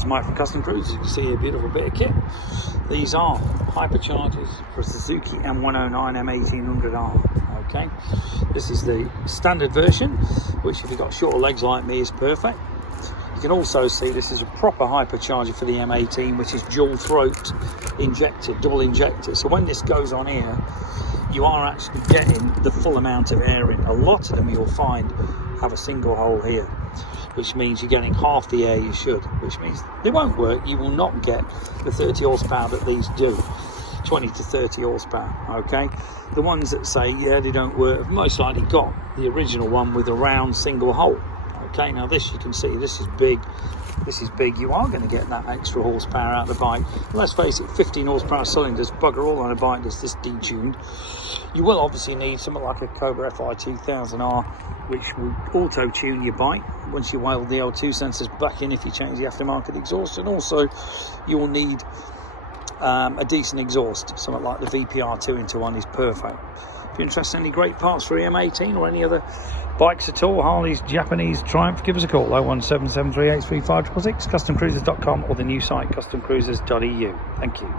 Guys, Mike from Custom Cruisers. You can see a beautiful bit of kit. These are hyperchargers for Suzuki M109 M1800R. Okay, this is the standard version, which if you've got shorter legs like me is perfect. You can also see this is a proper hypercharger for the M18, which is dual throat injected, double injected. So when this goes on here, you are actually getting the full amount of air in. A lot of them you'll find have a single hole here, which means you're getting half the air you should, which means they won't work. You will not get the 30 horsepower that these do, 20 to 30 horsepower. Okay, the ones that say yeah they don't work have most likely got the original one with a round single hole. Okay, now this you can see, this is big. You are going to get that extra horsepower out of the bike. Let's face it, 15 horsepower cylinders bugger all on a bike that's this detuned. You will obviously need something like a Cobra FI 2000R, which will auto tune your bike once you weld the L2 sensors back in if you change the aftermarket exhaust. And also you will need a decent exhaust. Something like the VPR 2-in-1 is perfect. If you're interested in any great parts for M18 or any other bikes at all, Harleys, Japanese, Triumph, give us a call, 01773835666, customcruisers.com, or the new site customcruisers.eu. Thank you.